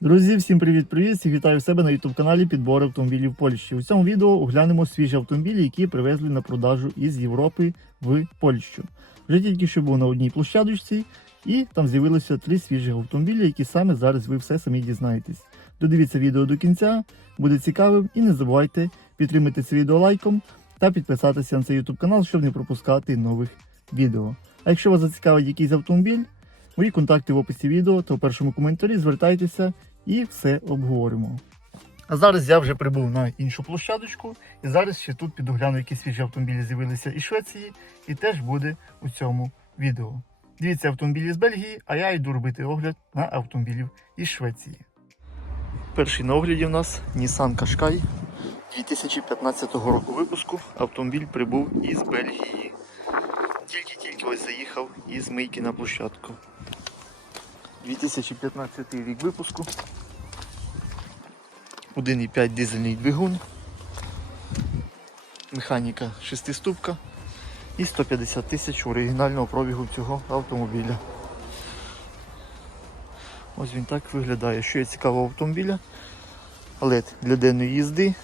Друзі, всім привіт-привіт! Вітаю себе на youtube каналі Підбор автомобілів Польщі. У цьому відео оглянемо свіжі автомобілі, які привезли на продажу із Європи в Польщу. Вже тільки що був на одній площадочці, і там з'явилося три свіжі автомобілі, які саме зараз ви все самі дізнаєтесь. Додивіться відео до кінця, буде цікавим, і не забувайте підтримати це відео лайком та підписатися на цей youtube канал, щоб не пропускати нових відео. А якщо вас зацікавить якийсь автомобіль, мої контакти в описі відео та в першому коментарі звертайтеся і все обговоримо. А зараз я вже прибув на іншу площадочку, і зараз ще тут підогляну, які свіжі автомобілі з'явилися із Швеції, і теж буде у цьому відео. Дивіться автомобілі з Бельгії, а я йду робити огляд на автомобілів із Швеції. Перший на огляді в нас Nissan Qashqai 2015 року випуску. Автомобіль прибув із Бельгії. Тільки-тільки ось заїхав із мийки на площадку. 2015 рік випуску. 1,5 дизельний двигун. Механіка шестиступка і 150 тисяч оригінального пробігу цього автомобіля. Ось він так виглядає. Що є цікавого автомобіля. LED для денної їзди.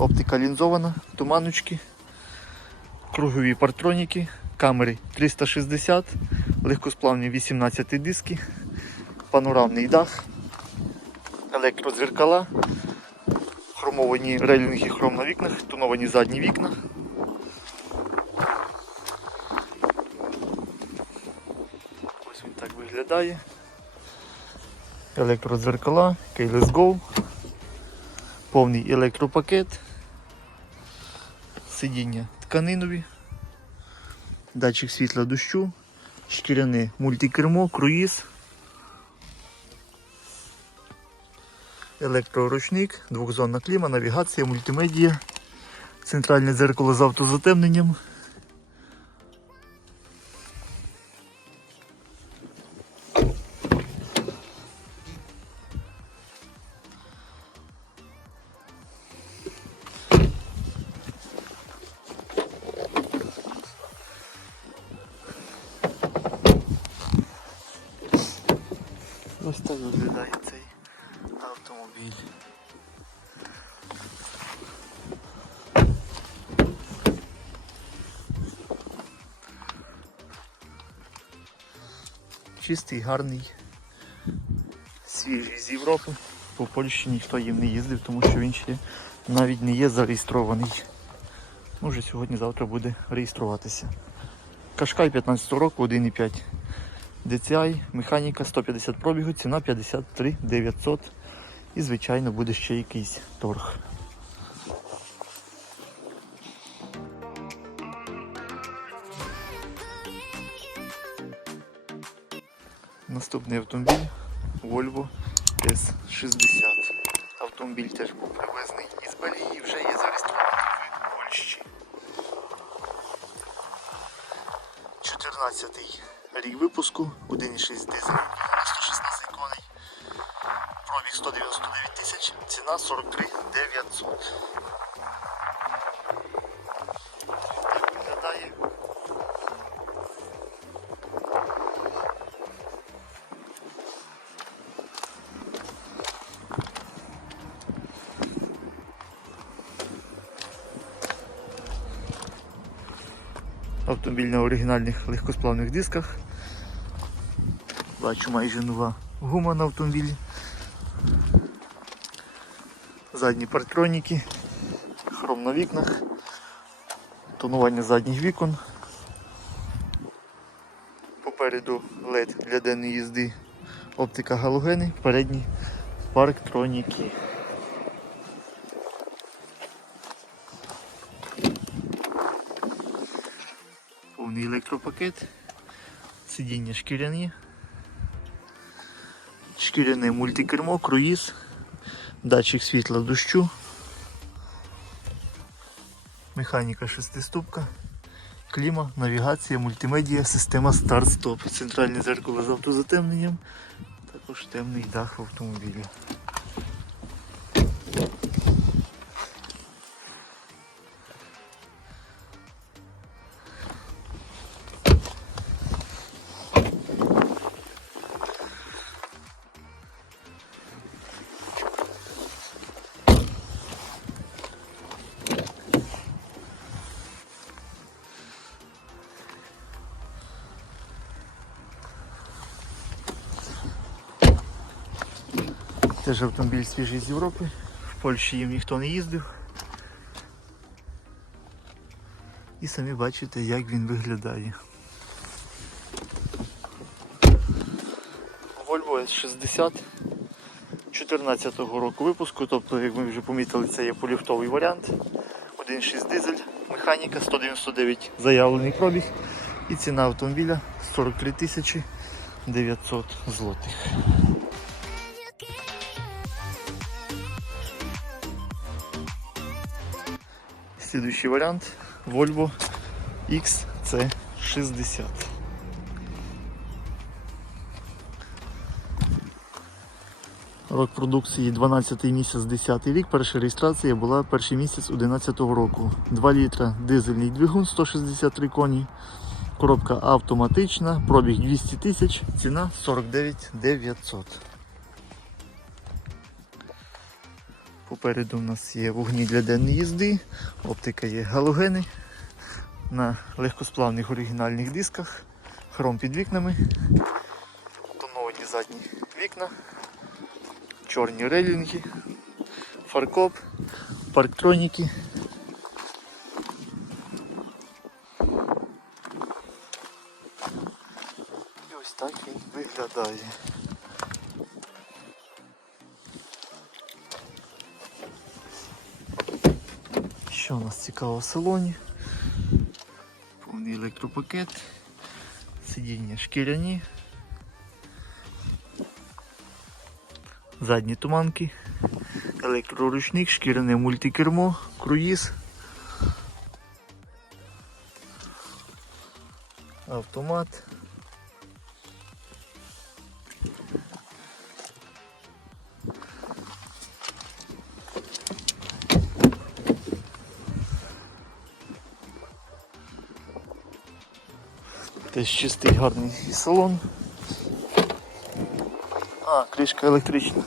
Оптика лінзована, туманочки, кругові партроніки, камери 360, легкосплавні 18 диски, панорамний дах, електродзеркала, хромовані рейлінги хром на вікнах, тоновані задні вікна. Ось він так виглядає. Електродзеркала, Keyless Go, повний електропакет, сидіння тканинові датчик світла дощу, шкіряне мультикермо, круїз, електроручник, двохзонна кліма, навігація, мультимедія, центральне дзеркало з автозатемненням. Ось так виглядає цей автомобіль. Чистий, гарний, свіжий з Європи. По Польщі ніхто їм не їздив, тому що він ще навіть не є зареєстрований. Може сьогодні-завтра буде реєструватися. Кашкай 15 року, 1,5 DCI, механіка 150 пробігу, ціна 53 900 і звичайно буде ще якийсь торг. Наступний автомобіль Volvo S60. Автомобіль теж був привезений із Бельгії, вже є зареєстрований в Польщі. 14 рік випуску, 1,6 дизель на 116 коней, пробіг 199 тисяч, ціна 43 900. Так виглядає. Автомобіль на оригінальних легкосплавних дисках. Бачу майже нова гума на автомобілі. Задні партроніки, хром на вікнах, тонування задніх вікон. Попереду LED для денної їзди, оптика галогени, передні парктроніки. Повний електропакет, сидіння шкіряні, шкіряне мультикермо, круїз, датчик світла дощу, механіка шестиступка, кліма, навігація, мультимедія, система старт-стоп, центральне зеркало з автозатемненням, Також темний дах в автомобілі. Теж автомобіль свіжий з Європи. В Польщі їм ніхто не їздив. І самі бачите, як він виглядає. Volvo S60 14 року випуску, тобто, як ми вже помітили, це є поліфтовий варіант. 1.6 дизель, механіка 199 заявлений пробіг. І ціна автомобіля 43 тисячі 900 злотих. Следующий вариант Volvo XC60. Рок продукції 12 місяць 10 рік. Перша реєстрація була перший місяць 11 року. 2 літра дизельний двигун 163 коні. Коробка автоматична, пробіг 200 тисяч, ціна 49 900. Попереду у нас є вогні для денної їзди, оптика є галогени на легкосплавних оригінальних дисках, хром під вікнами, тоновані задні вікна, чорні рейлінги, фаркоп, парктроніки. І ось так він виглядає. Що у нас цікаво в салоні? Повний електропакет, сидіння шкіряні, задні туманки, електроручник, шкіряне мультикермо, круїз, автомат. Теж чистий гарний салон. А, кришка електрична.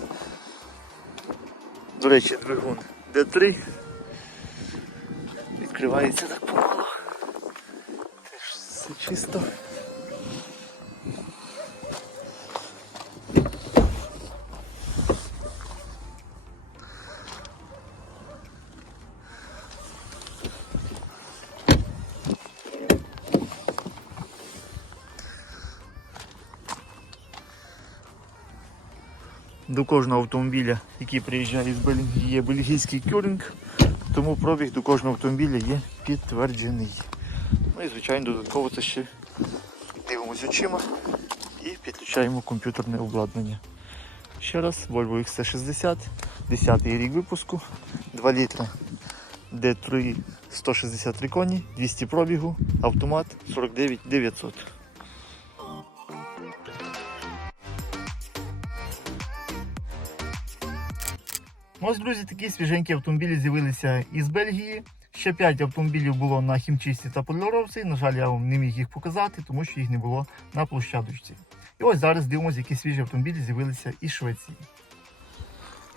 До речі, двигун D3. Відкривається так помало. Теж все чисто. До кожного автомобіля, який приїжджає з Бельгії, є бельгійський кюрінг, тому пробіг до кожного автомобіля є підтверджений. Ну і звичайно додатково це ще дивимося очима і підключаємо комп'ютерне обладнання. Ще раз, Volvo XC60, 10 рік випуску, 2 літра D3 163 коні, 200 пробігу, автомат 49 900. Ось, друзі, такі свіженькі автомобілі з'явилися із Бельгії. Ще 5 автомобілів було на хімчисті та поліровці. На жаль, я вам не міг їх показати, тому що їх не було на площадочці. І ось зараз дивимося, які свіжі автомобілі з'явилися із Швеції.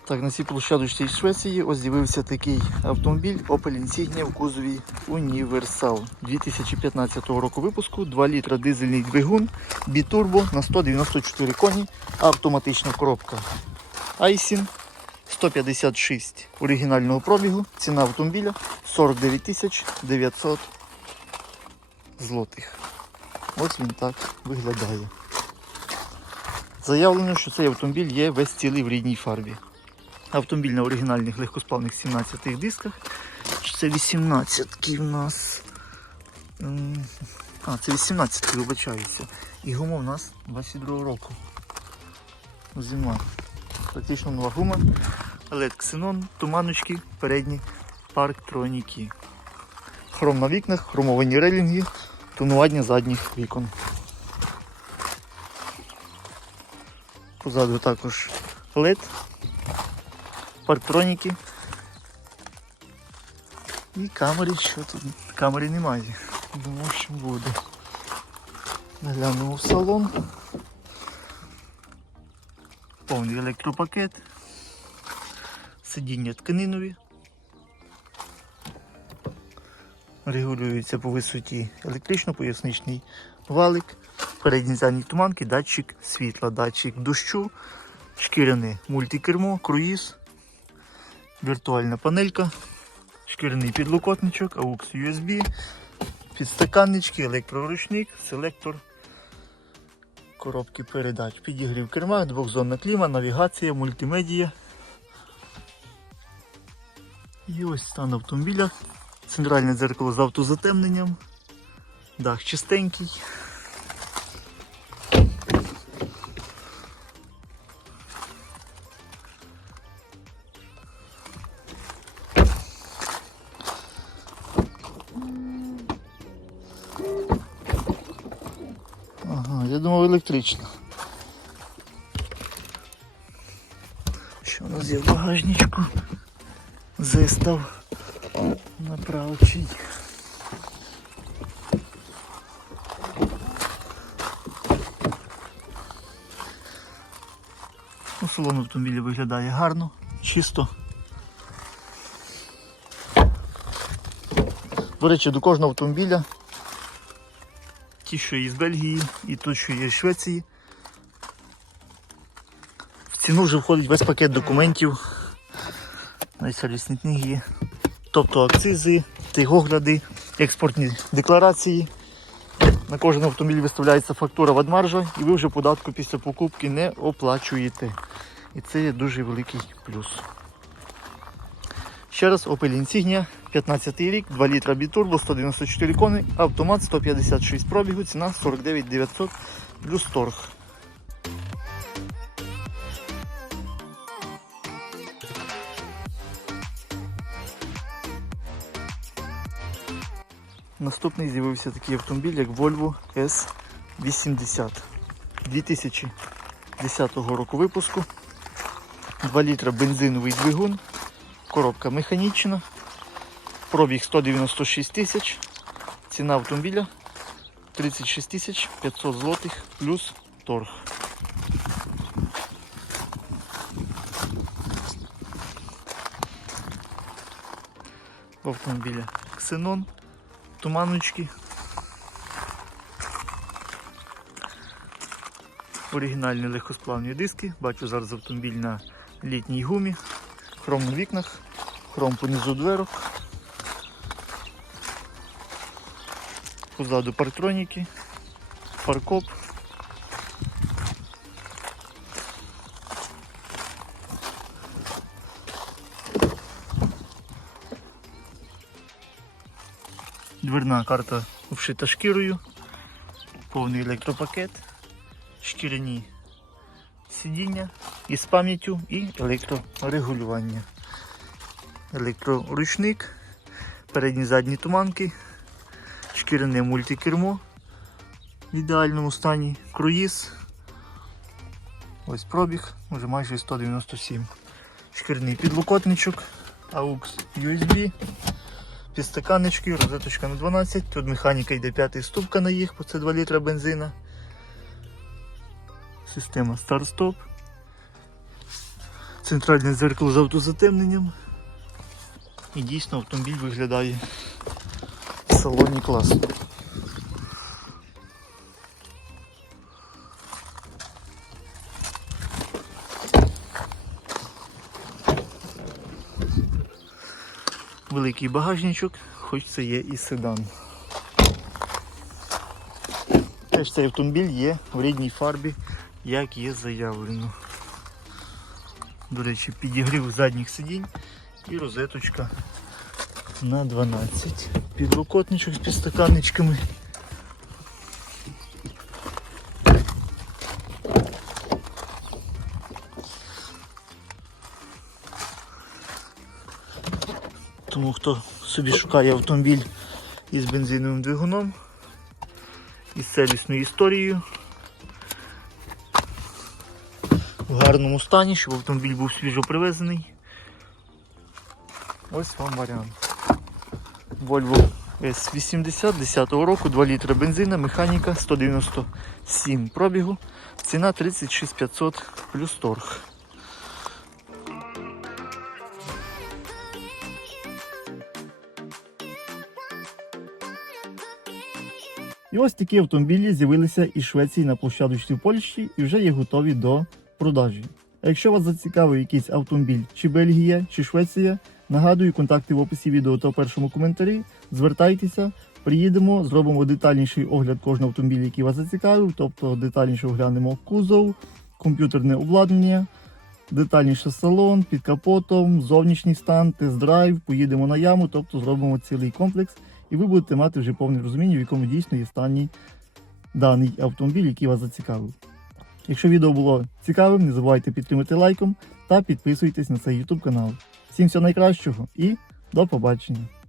Так, на цій площадочці із Швеції ось з'явився такий автомобіль Opel Insignia в кузові Універсал 2015 року випуску, 2 літра дизельний двигун, бітурбо на 194 коні, автоматична коробка. Айсін 156 оригінального пробігу, ціна автомобіля 49 тисяч 900 злотих. Ось він так виглядає. Заявлено, що цей автомобіль є весь цілий в рідній фарбі. Автомобіль на оригінальних легкосплавних 17 дисках. Це 18 в нас. А, це 18 вибачаюся. І гума в нас 22 року. Зима. Практично нова гума. LED ксенон, туманочки, передні парктроніки. Хром на вікнах, хромовані релінги, тонування задніх вікон. Позаду також LED, парктроніки. І камери, що тут? Камери немає. Думав, що буде. Глянемо в салон. Повний електропакет. Сидіння тканинові. Регулюється по висоті електрично-поясничний валик, передні задні туманки, датчик світла, датчик дощу, шкіряне мультикермо, круїз, віртуальна панелька, шкіряний підлокотничок, AUX USB, підстаканнички, електроручник, селектор, коробки передач, підігрів керма, двохзонна кліма, навігація, мультимедія. І ось стан автомобіля. Центральне дзеркало з автозатемненням. Дах чистенький. Ага, я думав електрично. Що у нас є в багажничку? Зестав направчий. Ну, салон автомобіля виглядає гарно, чисто. До речі, до кожного автомобіля, ті, що є з Бельгії, і той, що є з Швеції, в ціну вже входить весь пакет документів. Навіть сервісні книги. Тобто акцизи, тихогляди, експортні декларації. На кожен автомобіль виставляється фактура вадмаржа і ви вже податку після покупки не оплачуєте. І це є дуже великий плюс. Ще раз Opel Insignia, 15 рік, 2 літра бітурбо, 194 кони, автомат 156 пробігу, ціна 49 900 плюс торг. Наступний з'явився такий автомобіль, як Volvo S80. 2010 року випуску. 2 літра бензиновий двигун, коробка механічна, пробіг 196 тисяч, ціна автомобіля 36 тисяч 500 злотих плюс торг. В автомобіля ксенон туманочки. Оригінальні легкосплавні диски. Бачу зараз автомобіль на літній гумі, хром на вікнах, хром понизу дверок. Позаду партроніки, паркоп. Дверна карта обшита шкірою, повний електропакет, шкіряні сидіння із пам'яттю і електрорегулювання. Електроручник, передні задні туманки, шкіряне мультикермо в ідеальному стані, круїз. Ось пробіг, вже майже 197. Шкіряний підлокотничок, AUX USB. Підстаканнички, розеточка на 12, тут механіка йде п'ятий ступка на їх, бо це 2 літра бензина. Система старт-стоп. Центральне дзеркало з автозатемненням. І дійсно автомобіль виглядає в салоні класно. Великий багажничок, хоч це є і седан. Теж цей автомобіль є в рідній фарбі, як є заявлено. До речі, підігрів задніх сидінь і розеточка на 12. Підлокотничок з підстаканничками. Тому хто собі шукає автомобіль із бензиновим двигуном, із сервісною історією, в гарному стані, щоб автомобіль був свіжо привезений. Ось вам варіант. Volvo S80 10 року, 2 літри бензина, механіка 197 пробігу, ціна 36500 плюс торг. І ось такі автомобілі з'явилися із Швеції на площадочці в Польщі і вже є готові до продажі. А якщо вас зацікавив якийсь автомобіль, чи Бельгія, чи Швеція, нагадую контакти в описі відео та в першому коментарі. Звертайтеся, приїдемо, зробимо детальніший огляд кожного автомобіля, який вас зацікавив, тобто детальніше оглянемо кузов, комп'ютерне обладнання, детальніше салон, під капотом, зовнішній стан, тест-драйв, поїдемо на яму, тобто зробимо цілий комплекс, і ви будете мати вже повне розуміння, в якому дійсно є стані даний автомобіль, який вас зацікавив. Якщо відео було цікавим, не забувайте підтримати лайком та підписуйтесь на цей YouTube канал. Всім всього найкращого і до побачення!